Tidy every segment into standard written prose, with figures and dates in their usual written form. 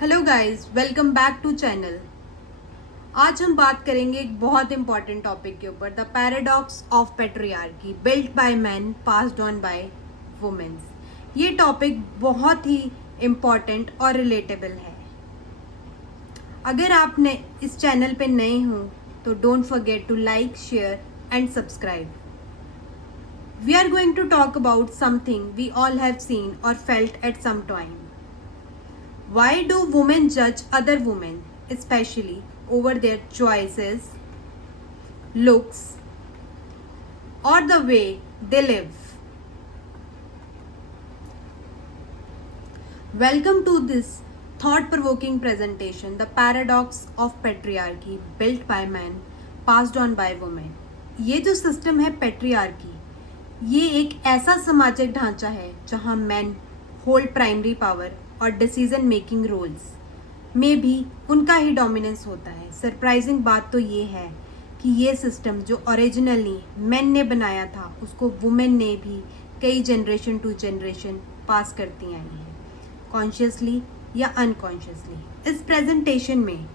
Hello guys, welcome back to channel. आज हम बात करेंगे एक बहुत इंपॉर्टेंट टॉपिक के ऊपर, the paradox of patriarchy built by man passed on by womens. ये टॉपिक बहुत ही इम्पॉर्टेंट और रिलेटेबल है। अगर आप इस चैनल पे नए हो तो don't forget to like, share and subscribe. We are going to talk about something we all have seen और felt at some time. Why do women judge other women, especially over their choices, looks, or the way they live? Welcome to this thought-provoking presentation, The Paradox of Patriarchy Built by Men, Passed on by Women. ये जो system है patriarchy, ये एक ऐसा सामाजिक ढांचा है जहां मैन होल्ड प्राइमरी पावर और डिसीजन मेकिंग रोल्स में भी उनका ही डोमिनेंस होता है। सरप्राइजिंग बात तो ये है कि ये सिस्टम जो ओरिजिनली मेन ने बनाया था उसको वुमेन ने भी कई जनरेशन टू जनरेशन पास करती आई हैं, कॉन्शियसली या अनकॉन्शियसली। इस प्रेजेंटेशन में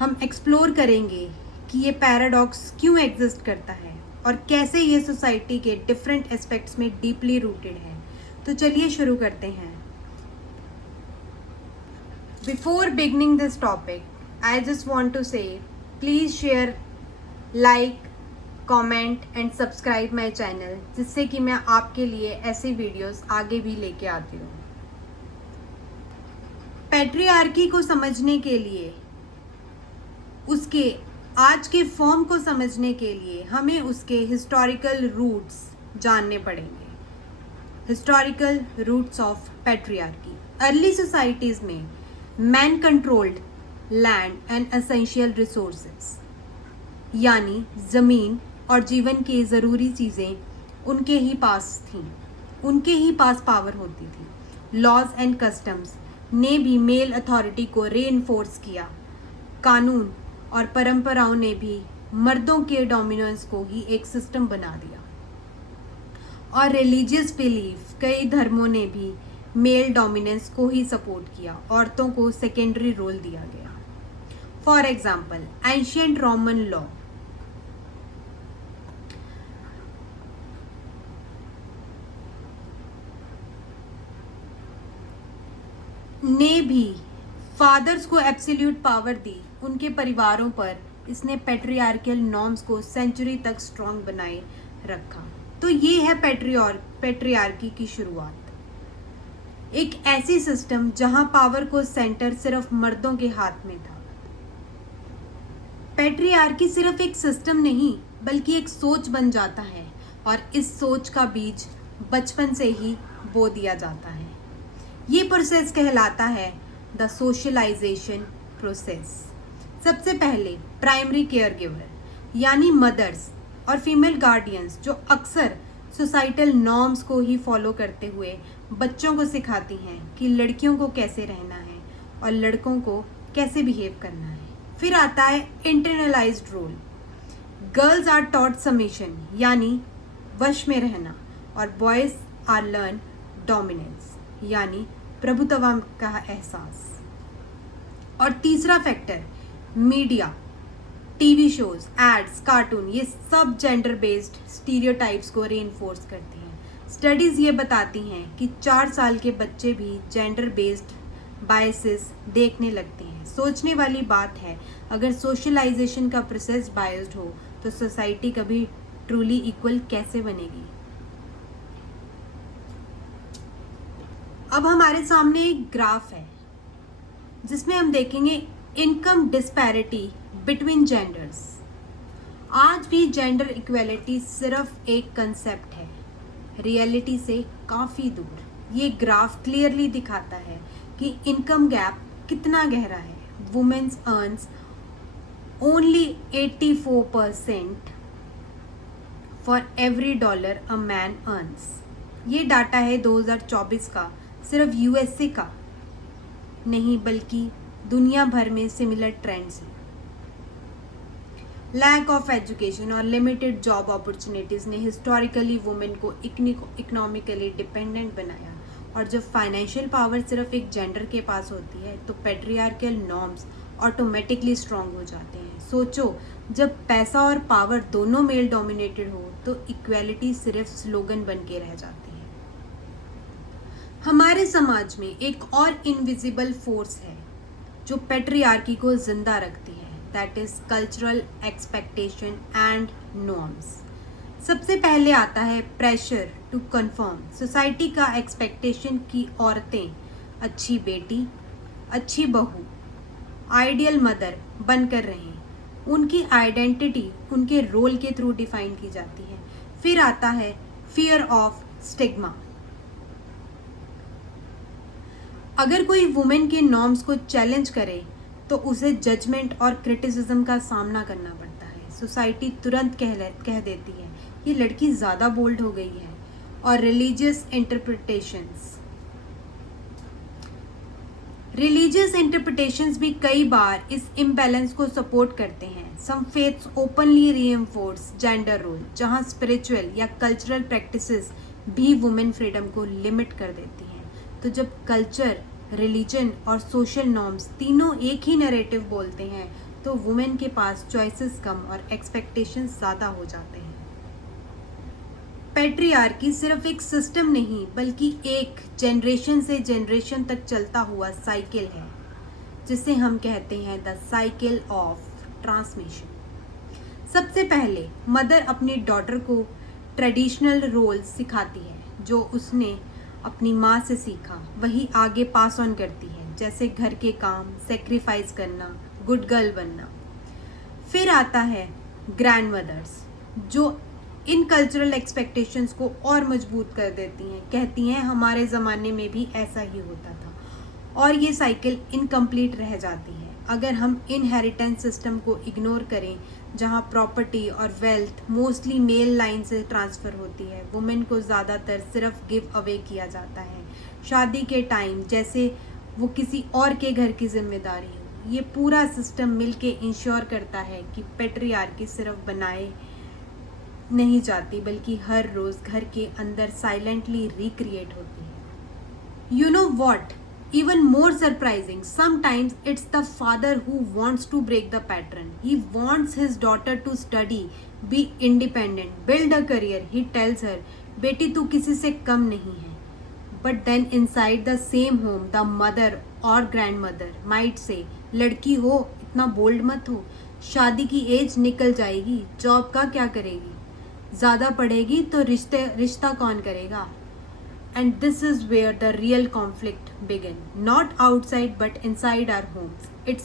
हम एक्सप्लोर करेंगे कि ये पैराडॉक्स क्यों एग्जिस्ट करता है और कैसे ये सोसाइटी के डिफरेंट एस्पेक्ट्स में डीपली रूटेड है। तो चलिए शुरू करते हैं। Before beginning this topic, I just want to say, please share, like, comment and subscribe my channel, जिससे कि मैं आपके लिए ऐसे वीडियोस आगे भी लेके आती हूँ। पैट्रियार्की को समझने के लिए, उसके आज के फॉर्म को समझने के लिए हमें उसके हिस्टोरिकल रूट्स जानने पड़ेंगे। Historical roots of patriarchy. Early societies में man controlled land and essential resources, यानी ज़मीन और जीवन की ज़रूरी चीज़ें उनके ही पास थीं, उनके ही पास पावर होती थी। लॉज एंड कस्टम्स ने भी मेल अथॉरिटी को रीइंफोर्स किया। कानून और परंपराओं ने भी मर्दों के डोमिनेंस को ही एक सिस्टम बना दिया। और रिलीजियस बिलीफ, कई धर्मों ने भी मेल डोमिनेंस को ही सपोर्ट किया, औरतों को सेकेंडरी रोल दिया गया। For example, ancient Roman law ने भी फादर्स को एब्सोल्यूट पावर दी उनके परिवारों पर। इसने पैट्रियार्कल नॉर्म्स को सेंचुरी तक स्ट्रॉन्ग बनाए रखा। तो ये है पैट्रियार्की की शुरुआत। एक ऐसी सिस्टम जहां पावर को सेंटर सिर्फ मर्दों के हाथ में था। पैट्रियार्की सिर्फ एक सिस्टम नहीं बल्कि एक सोच बन जाता है, और इस सोच का बीज बचपन से ही बो दिया जाता है। ये प्रोसेस कहलाता है द सोशलाइजेशन प्रोसेस। सबसे पहले प्राइमरी केयर गिवर, यानी मदर्स और फीमेल गार्डियंस, जो अक्सर सोसाइटल नॉर्म्स को ही फॉलो करते हुए बच्चों को सिखाती हैं कि लड़कियों को कैसे रहना है और लड़कों को कैसे बिहेव करना है। फिर आता है internalized role. Girls are taught submission, यानी वश में रहना, और बॉयज आर लर्न डोमिनेंस, यानी प्रभुत्व का एहसास। और तीसरा factor media, TV shows, ads, cartoon, ये सब जेंडर बेस्ड स्टीरियोटाइप्स को रीइंफोर्स करते हैं। स्टडीज़ ये बताती हैं कि 4 साल के बच्चे भी जेंडर बेस्ड बायसेस देखने लगते हैं। सोचने वाली बात है, अगर सोशलाइजेशन का प्रोसेस बायस्ड हो तो सोसाइटी कभी ट्रूली इक्वल कैसे बनेगी। अब हमारे सामने एक ग्राफ है जिसमें हम देखेंगे इनकम डिस्पैरिटी बिटवीन जेंडर्स। आज भी जेंडर इक्वेलिटी सिर्फ एक कंसेप्ट है, रियलिटी से काफ़ी दूर। ये ग्राफ क्लियरली दिखाता है कि इनकम गैप कितना गहरा है। Womens earns only 84% for every dollar a man earns. ये डाटा है 2024 का, सिर्फ यूएसए का नहीं बल्कि दुनिया भर में सिमिलर ट्रेंड्स हैं। लैक ऑफ एजुकेशन और लिमिटेड जॉब अपॉर्चुनिटीज़ ने हिस्टोरिकली वुमेन को इकोनॉमिकली डिपेंडेंट बनाया और जब फाइनेंशियल पावर सिर्फ एक जेंडर के पास होती है तो पेट्रियार्कल नॉर्म्स ऑटोमेटिकली स्ट्रांग हो जाते हैं। सोचो, जब पैसा और पावर दोनों मेल डोमिनेटेड हो तो इक्वेलिटी सिर्फ स्लोगन बन के रह जाती है। हमारे समाज में एक और इनविजिबल फोर्स है जो पेट्रियार्की को जिंदा रखती है, that is cultural expectation and norms. सबसे पहले आता है प्रेशर टू कंफर्म। सोसाइटी का एक्सपेक्टेशन कि औरतें अच्छी बेटी, अच्छी बहू, आइडियल मदर बनकर रहें। उनकी आइडेंटिटी उनके रोल के थ्रू डिफाइन की जाती है। फिर आता है फियर ऑफ स्टिग्मा। अगर कोई वुमेन के नॉर्म्स को चैलेंज करे तो उसे जजमेंट और क्रिटिसिज्म का सामना करना पड़ता है। सोसाइटी तुरंत कह देती है ये लड़की ज़्यादा बोल्ड हो गई है। और रिलीजियस इंटरप्रिटेशंस भी कई बार इस इम्बैलेंस को सपोर्ट करते हैं। Some faiths openly reinforce gender role, जहां स्पिरिचुअल या कल्चरल प्रैक्टिसेस भी वुमेन फ्रीडम को लिमिट कर देती हैं। तो जब कल्चर, रिलीजन और सोशल नॉर्म्स तीनों एक ही नैरेटिव बोलते हैं तो वुमेन के पास चॉइसेस कम और एक्सपेक्टेशंस ज़्यादा हो जाते हैं। पैट्रियार्की सिर्फ एक सिस्टम नहीं बल्कि एक जनरेशन से जनरेशन तक चलता हुआ साइकिल है, जिसे हम कहते हैं द साइकिल ऑफ ट्रांसमिशन। सबसे पहले मदर अपनी डॉटर को ट्रेडिशनल रोल सिखाती है, जो उसने अपनी माँ से सीखा वही आगे पास ऑन करती है, जैसे घर के काम, सेक्रीफाइस करना, गुड गर्ल बनना। फिर आता है ग्रैंड मदर्स, जो इन कल्चरल एक्सपेक्टेशंस को और मजबूत कर देती हैं। कहती हैं हमारे ज़माने में भी ऐसा ही होता था, और ये साइकिल इनकम्प्लीट रह जाती है अगर हम इनहेरिटेंस सिस्टम को इग्नोर करें, जहाँ प्रॉपर्टी और वेल्थ मोस्टली मेल लाइन से ट्रांसफ़र होती है। वुमेन को ज़्यादातर सिर्फ गिव अवे किया जाता है शादी के टाइम, जैसे वो किसी और के घर की जिम्मेदारी हो। ये पूरा सिस्टम मिलके इंश्योर करता है कि पेट्रियार्की सिर्फ बनाए नहीं जाती बल्कि हर रोज घर के अंदर साइलेंटली रिक्रिएट होती है। You know what, even more surprising, sometimes it's the father who wants to break the pattern. He wants his daughter to study, be independent, build a career. He tells her, बेटी तू किसी से कम नहीं है. But then inside the same home, the mother or grandmother might say, लड़की हो, इतना bold मत हो, शादी की एज निकल जाएगी, जॉब का क्या करेगी, ज़्यादा पढ़ेगी तो रिश्ता कौन करेगा. And this is where the real conflict begin. Not outside but inside our homes. It's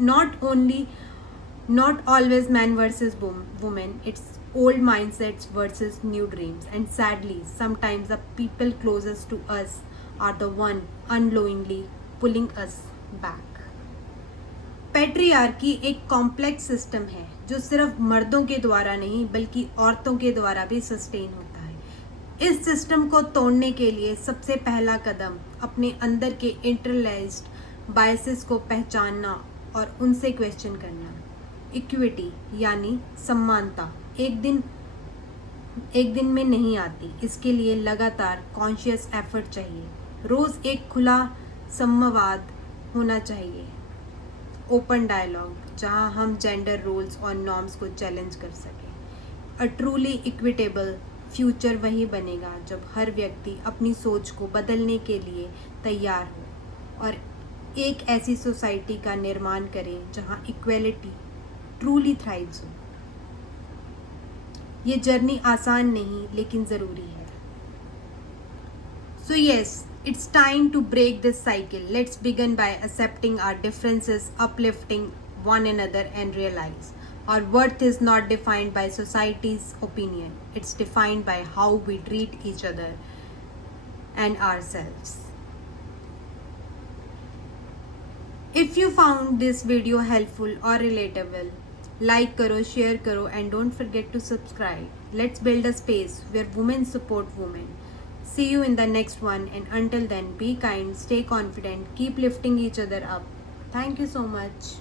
not always man versus woman. It's old mindsets versus new dreams. And sadly, sometimes the people closest to us are the one unknowingly pulling us back. Patriarchy एक complex system है जो सिर्फ मर्दों के द्वारा नहीं बल्कि औरतों के द्वारा भी सस्टेन होता है. इस सिस्टम को तोड़ने के लिए सबसे पहला कदम अपने अंदर के इंटरलाइज्ड बायसेस को पहचानना और उनसे क्वेश्चन करना. इक्विटी यानी समानता एक दिन में नहीं आती. इसके लिए लगातार कॉन्शियस एफर्ट चाहिए. रोज़ एक खुला संवाद होना चाहिए, ओपन डायलॉग, जहां हम जेंडर रोल्स और नॉर्म्स को चैलेंज कर सकें. अ ट्रूली इक्विटेबल फ्यूचर वही बनेगा जब हर व्यक्ति अपनी सोच को बदलने के लिए तैयार हो और एक ऐसी सोसाइटी का निर्माण करे जहां इक्वेलिटी ट्रूली थ्राइव्स हो. ये जर्नी आसान नहीं लेकिन ज़रूरी है. So yes, it's time to break this cycle. Let's begin by accepting our differences, uplifting one another, and realize our worth is not defined by society's opinion. It's defined by how we treat each other and ourselves. If you found this video helpful or relatable, like karo, share karo, and don't forget to subscribe. Let's build a space where women support women. See you in the next one, and until then, be kind, stay confident, keep lifting each other up. Thank you so much.